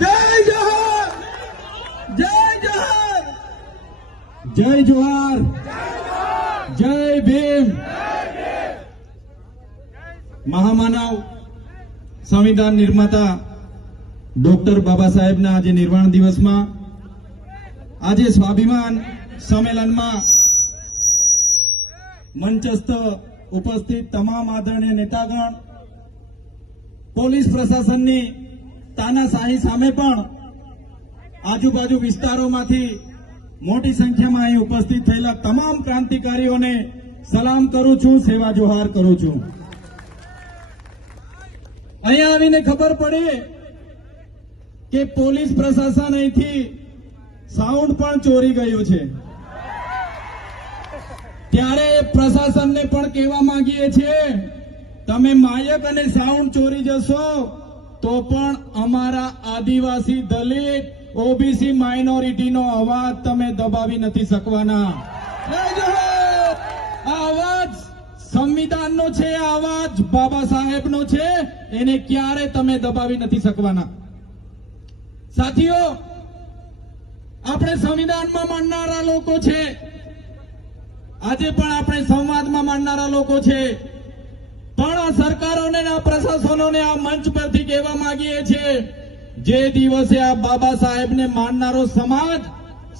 જય જોહર જય ભીમ મહામાનવ સંવિધાન નિર્માતા ડોક્ટર બાબા સાહેબના આજે નિર્વાણ દિવસમાં આજે સ્વાભિમાન સંમેલનમાં મંચસ્થ ઉપસ્થિત તમામ આદરણીય નેતાગણ પોલીસ પ્રશાસનની તાનાશાહી સામે પણ આજુબાજુ વિસ્તારોમાંથી મોટી સંખ્યામાં અહીં ઉપસ્થિત થયેલા તમામ ક્રાંતિકારીઓને સલામ કરું છું સેવા જોહાર કરું છું અહીંયા આવીને ખબર પડે કે પોલીસ પ્રશાસન અહીંથી સાઉન્ડ પણ ચોરી ગયું છે ત્યારે પ્રશાસનને પણ કહેવા માંગીએ છીએ તમે માયક અને સાઉન્ડ ચોરી જશો તો પણ અમારા આદિવાસી દલિત ઓબીસી માઇનોરિટીનો અવાજ તમે દબાવી નથી શકવાના આ અવાજ સંવિધાનનો છે આ અવાજ બાબા સાહેબનો છે એને ક્યારે તમે દબાવી નથી શકવાના સાથીઓ આપણે સંવિધાનમાં માનનારા લોકો છે આજે પણ આપણે સંવાદમાં માનનારા લોકો છે પણ આ સરકારોને આ પ્રશાસનોને આ મંચ પરથી કહેવા માંગીએ છીએ જે દિવસે આ બાબા સાહેબને માનનારો સમાજ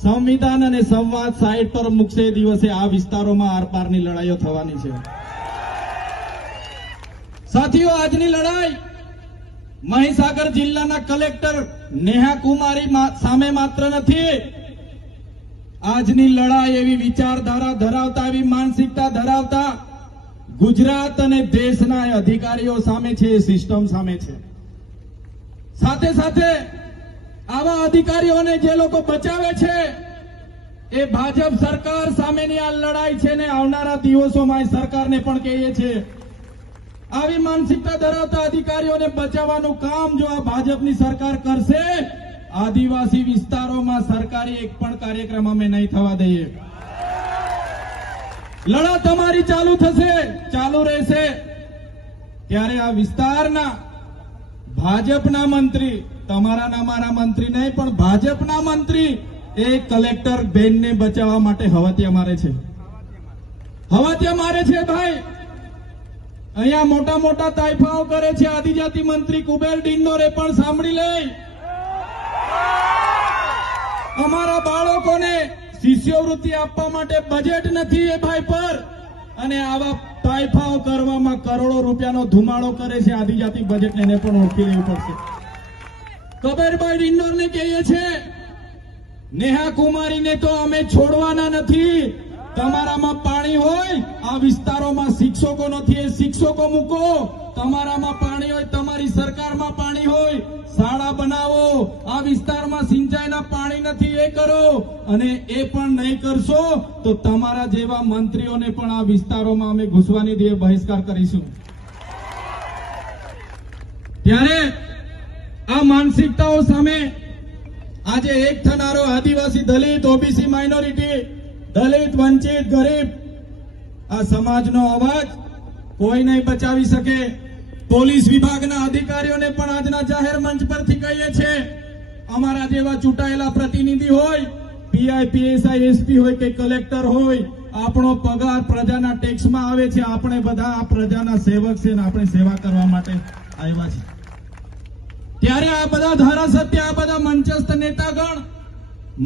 સંવિધાન અને સંવાદ સાઇડ પર મૂકશે દિવસે આ વિસ્તારોમાં આરપારની લડાઈઓ થવાની છે સાથીઓ આજની લડાઈ મહીસાગર જિલ્લાના કલેક્ટર નેહા કુમારી સામે માત્ર નથી આજની લડાઈ એવી વિચારધારા ધરાવતા એવી માનસિકતા ધરાવતા ગુજરાત અને દેશના અધિકારીઓ સામે છે એ સિસ્ટમ સામે છે સાથે સાથે આવા અધિકારીઓને જે લોકો બચાવે છે એ ભાજપ સરકાર સામેની આ લડાઈ છે ને આવનારા દિવસોમાં સરકારને પણ કહીએ છીએ આવી માનસિકતા ધરાવતા અધિકારીઓને બચાવવાનું કામ જો આ ભાજપની સરકાર કરશે આદિવાસી વિસ્તારોમાં સરકારી એક પણ કાર્યક્રમ અમે નહીં થવા દઈએ લડત અમારી ચાલુ થશે ચાલુ રહેશે ત્યારે આ વિસ્તારના ભાજપના મંત્રી તમારા મારા મંત્રી નહીં પણ ભાજપના મંત્રી એ કલેક્ટર બેનને બચાવવા માટે હવાતિયા મારે છે હવાતિયા મારે છે ભાઈ અહીંયા મોટા મોટા તાઇફાઓ કરે છે આદિજાતિ મંત્રી કુબેર ડિન્નોરે પણ સાંભળી લે અમારા શિષ્યવૃત્તિ આપવા માટે બજેટ નથી એ ભાઈ પર અને આવા તાઇફાઓ કરવામાં કરોડો રૂપિયાનો ધુમાડો કરે છે આદિજાતિ બજેટને એને પણ ઓળખી લેવું પડશે કબેરભાઈ ડિંડોરને કહીએ છે નેહા કુમારીને તો અમે છોડવાના નથી તમારામાં પાણી હોય આ વિસ્તારોમાં શિક્ષકો નથી એ શિક્ષકો મૂકો તમારામાં પાણી હોય તમારી સરકારમાં પાણી આ વિસ્તારમાં સિંચાઈના પાણી નથી એ કરો અને એ પણ નહીં કરશો તો તમારા જેવા મંત્રીઓને પણ આ વિસ્તારોમાં અમે ઘૂસવાની દે બહિષ્કાર કરીશું ત્યારે આ માનસિકતાઓ સામે આજે એક થનારો આદિવાસી દલિત ઓબીસી માઇનોરિટી દલિત વંચિત ગરીબ આ સમાજનો અવાજ કોઈ નહીં બચાવી શકે પોલીસ વિભાગના અધિકારીઓને પણ આજના જાહેર મંચ પરથી કહીએ છીએ અમારા જેવા ચૂંટાયેલા પ્રતિનિધિ હોય પીઆઈ પીએસઆઈ એસપી હોય કે કલેક્ટર હોય આપણો પગાર પ્રજાના ટેક્સમાં આવે છે આપણે બધા આ પ્રજાના સેવક છે અને આપણે સેવા કરવા માટે આવ્યા છે ત્યારે આ બધા ધારાસભ્ય આ બધા મંચસ્થ નેતાગણ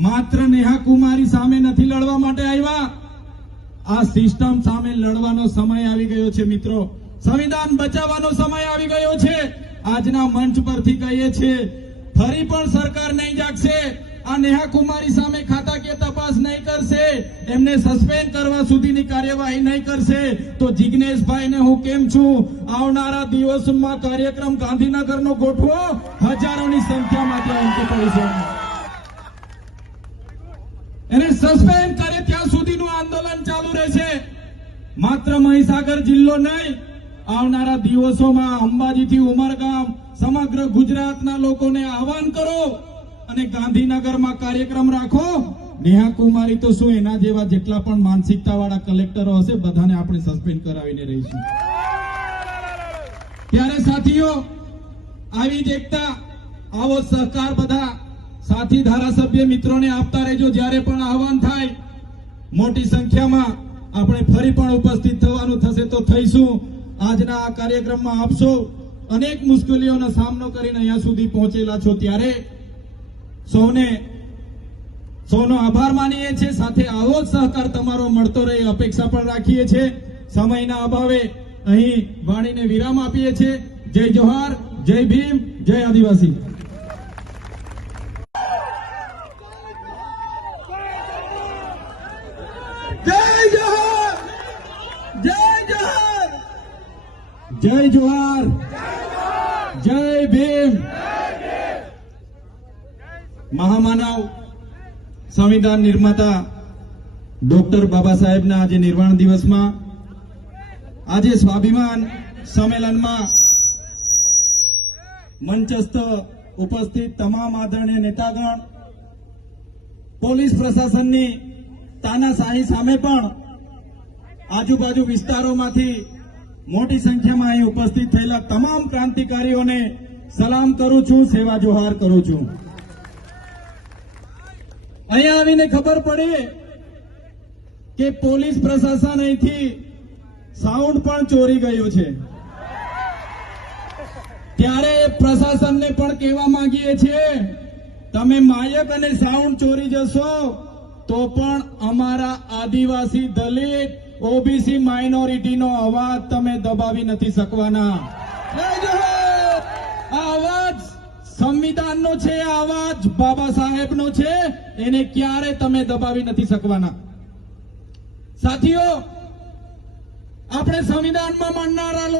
માત્ર નેહા કુમારી સામે નથી લડવા માટે આવ્યા આ સિસ્ટમ સામે લડવાનો સમય આવી ગયો છે મિત્રો સંવિધાન બચાવવાનો સમય આવી ગયો છે આજના મંચ પરથી કહીએ છીએ ફરી પણ સરકાર નહીં જાગશે આ નેહા કુમારી સામે ખાતાકીય તપાસ નહીં કરશે એમને સસ્પેન્ડ કરવા સુધીની કાર્યવાહી નહીં કરશે તો જિજ્ઞેશભાઈને હું કેમ છું આવનારા દિવસોમાં કાર્યક્રમ ગાંધીનગરનો ગોઠવો હજારોની સંખ્યામાં ત્યાં અંકિત હોય એને સસ્પેન્ડ કરે ત્યાં સુધીનું આંદોલન ચાલુ રહેશે માત્ર મહીસાગર જિલ્લો નહીં આવનારા દિવસોમાં અંબાજીથી ઉમરગામ સમગ્ર ગુજરાતના લોકોને આહવાન કરો અને ગાંધીનગરમાં કાર્યક્રમ રાખો નેહા કુમારી તો શું એના જેવા જેટલા પણ માનસિકતા વાળા કલેક્ટરો હશે બધાને આપણે સસ્પેન્ડ કરાવીને રહીશું ત્યારે સાથીઓ આવી જ એકતા આવો સહકાર બધા સાથી ધારાસભ્ય મિત્રોને આપતા રહેજો જ્યારે પણ આહવાન થાય મોટી સંખ્યામાં આપણે ફરી પણ ઉપસ્થિત થવાનું થશે તો થઈશું આજના આ કાર્યક્રમમાં આપશો અનેક મુશ્કેલીઓનો સામનો કરીને અહીંયા સુધી પહોંચેલા છો ત્યારે સૌને સૌનો આભાર માનીએ છીએ સાથે આવો જ સહકાર તમારો મળતો રહે અપેક્ષા પણ રાખીએ છીએ સમયના અભાવે અહીં વાણીને વિરામ આપીએ છીએ જય જોહાર જય ભીમ જય આદિવાસી જય જોહાર જય જોહાર જય ભીમ મહામાનવ સંવિધાન નિર્માતા ડોક્ટર બાબા સાહેબના આજે નિર્વાણ દિવસમાં આજે સ્વાભિમાન સંમેલનમાં મંચસ્થ ઉપસ્થિત તમામ આદરણીય નેતાગણ પોલીસ પ્રશાસનની તાનાશાહી સામે પણ આજુબાજુ વિસ્તારોમાંથી મોટી સંખ્યામાં અહીં ઉપસ્થિત થયેલા તમામ ક્રાંતિકારીઓને સલામ કરું છું સેવા જોહાર કરું છું અહીંયા આવીને ખબર પડે કે પોલીસ પ્રશાસન અહીંથી સાઉન્ડ પણ ચોરી ગયું છે ત્યારે પ્રશાસનને પણ કહેવા માંગીએ છીએ તમે માયક અને સાઉન્ડ ચોરી જશો તો પણ અમારા આદિવાસી દલિત ઓબીસી માઇનોરિટીનો અવાજ તમે દબાવી નથી શકવાના અવાજ સંવિધાનનો છે અવાજ બાબા સાહેબનો છે એને ક્યારે તમે દબાવી નથી શકવાના સાથીઓ આપણે સંવિધાનમાં માનનારા